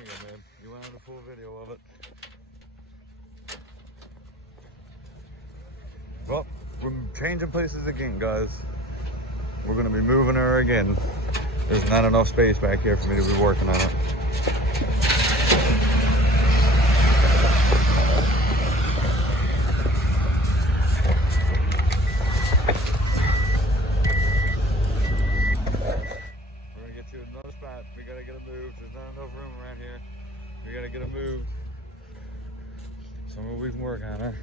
Here you go, man. You want a full video of it. Well, we're changing places again, guys. We're gonna be moving her again. There's not enough space back here for me to be working on it. We're gonna get to another spot. We gotta get her moved. There's not enough room around here. We gotta get her moved. Somewhere we can work on her.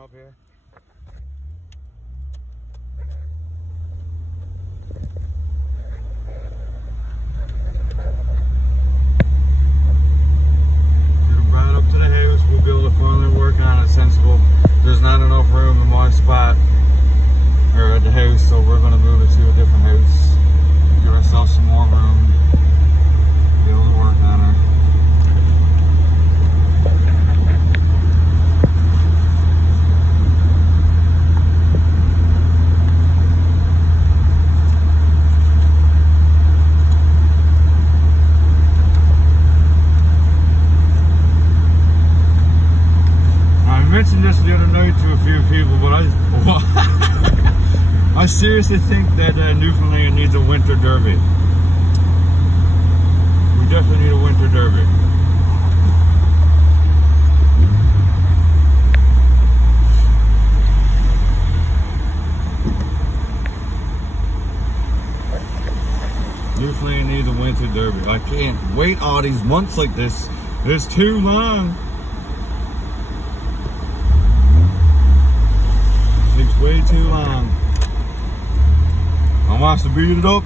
Up here. Get them right up to the house. We'll be able to finally work on it sensible. There's not enough room in my spot or at the house, so we're going to move it to a different house. Get ourselves some more room. Be able to work on her. I mentioned this the other night to a few people, but I seriously think that Newfoundland needs a winter derby. We definitely need a winter derby. Newfoundland needs a winter derby. I can't wait all these months like this. It's too long. Way too long. I want to beat it up.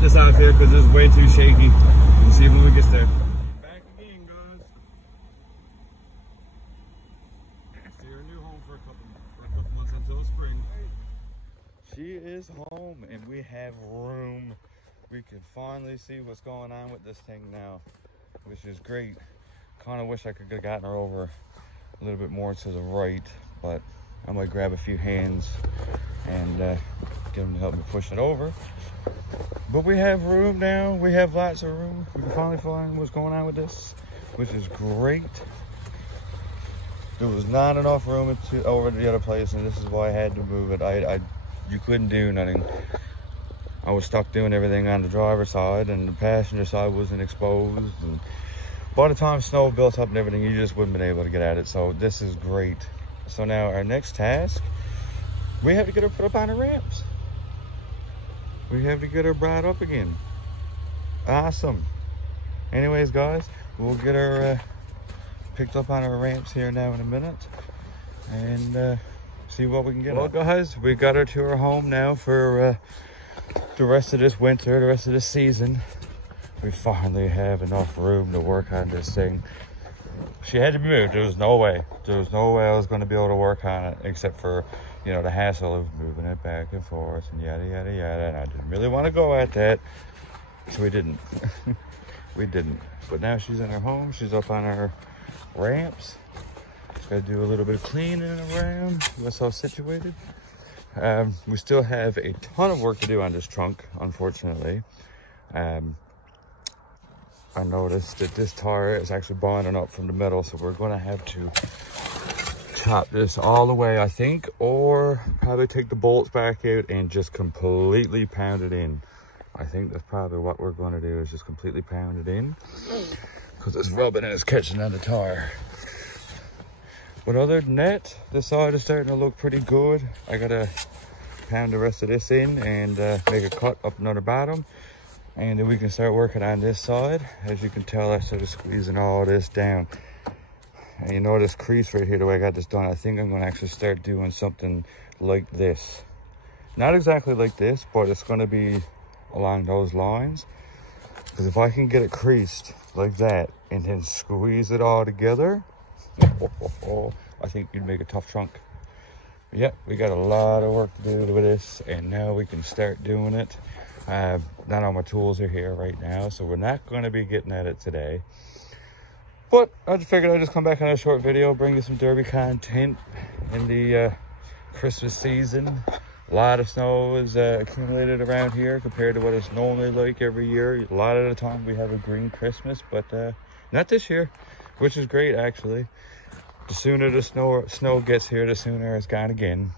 This out here because it's way too shaky. We'll see when we get there. Back again, guys. See her new home for a couple months until spring. She is home and we have room. We can finally see what's going on with this thing now, which is great. Kind of wish I could have gotten her over a little bit more to the right, but I might grab a few hands and get them to help me push it over. But we have room now. We have lots of room. We can finally find what's going on with this, which is great. There was not enough room over to the other place, and this is why I had to move it. You couldn't do nothing. I was stuck doing everything on the driver's side, and the passenger side wasn't exposed. And by the time snow built up and everything, you just wouldn't been able to get at it. So this is great. So now our next task, we have to get her put up on the ramps. We have to get her brought up again. Awesome. Anyways, guys, we'll get her picked up on our ramps here now in a minute and see what we can get. Well, guys, we got her to her home now for the rest of this winter, the rest of this season. We finally have enough room to work on this thing. She had to be moved. There was no way. There was no way I was going to be able to work on it except for, you know, the hassle of moving it back and forth and yada, yada, yada. And I didn't really want to go at that, so we didn't. We didn't. But now she's in her home. She's up on her ramps. Just got to do a little bit of cleaning around. That's all situated. We still have a ton of work to do on this trunk, unfortunately. I noticed that this tire is actually bonding up from the metal, so we're going to have to chop this all the way, I think, or probably take the bolts back out and just completely pound it in. I think that's probably what we're going to do, is just completely pound it in, because it's rubbing and it's catching on the tire. But other than that, this side is starting to look pretty good. I gotta pound the rest of this in and make a cut up near the bottom, and then we can start working on this side. As you can tell, I started squeezing all this down. And you know this crease right here, the way I got this done, I think I'm gonna actually start doing something like this. Not exactly like this, but it's gonna be along those lines. Because if I can get it creased like that and then squeeze it all together, I think you'd make a tough trunk. Yep, we got a lot of work to do with this, and now we can start doing it. Not all my tools are here right now, so we're not going to be getting at it today. But I just figured I'd just come back on a short video, bring you some derby content in the Christmas season. A lot of snow is accumulated around here compared to what it's normally like every year. A lot of the time we have a green Christmas, but not this year, which is great actually. The sooner the snow gets here, the sooner it's gone again.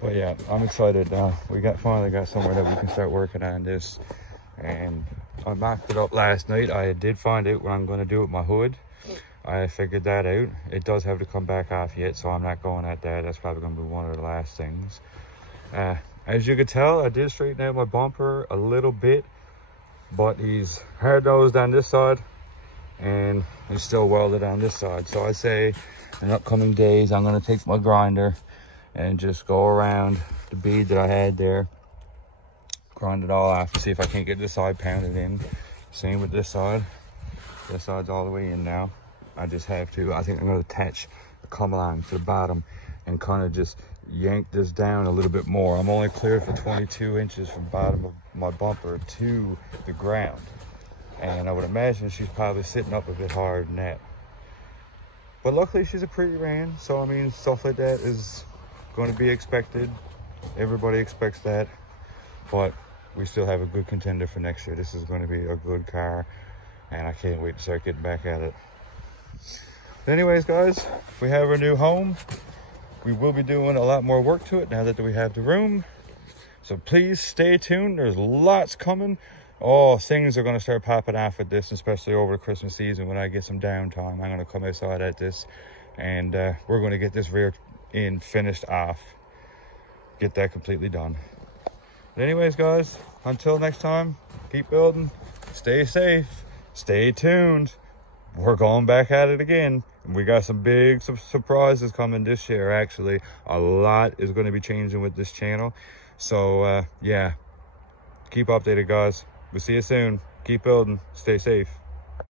But yeah, I'm excited now. We finally got somewhere that we can start working on this. And I mocked it up last night. I did find out what I'm going to do with my hood. I figured that out. It does have to come back off yet, so I'm not going at that. That's probably going to be one of the last things. As you can tell, I did straighten out my bumper a little bit, but he's hard-nosed on this side and he's still welded on this side. So I say in upcoming days, I'm going to take my grinder and just go around the bead that I had there, grind it all off, and see if I can't get this side pounded in. Same with this side. This side's all the way in now. I just have to, I think I'm going to attach a come along to the bottom and kind of just yank this down a little bit more. I'm only cleared for 22 inches from the bottom of my bumper to the ground. And I would imagine she's probably sitting up a bit hard than that. But luckily she's a pretty ran, so I mean, stuff like that is going to be expected. Everybody expects that. But we still have a good contender for next year. This is going to be a good car, and I can't wait to start getting back at it. But anyways, guys, we have our new home. We will be doing a lot more work to it now that we have the room. So please stay tuned. There's lots coming. Oh, things are going to start popping off with this, especially over the Christmas season when I get some downtime. I'm going to come outside at this, and we're going to get this rear end finished off. Get that completely done. But anyways, guys, until next time, keep building, stay safe, stay tuned. We're going back at it again. We got some big surprises coming this year, actually. A lot is going to be changing with this channel. So, yeah, keep updated, guys. We'll see you soon. Keep building. Stay safe.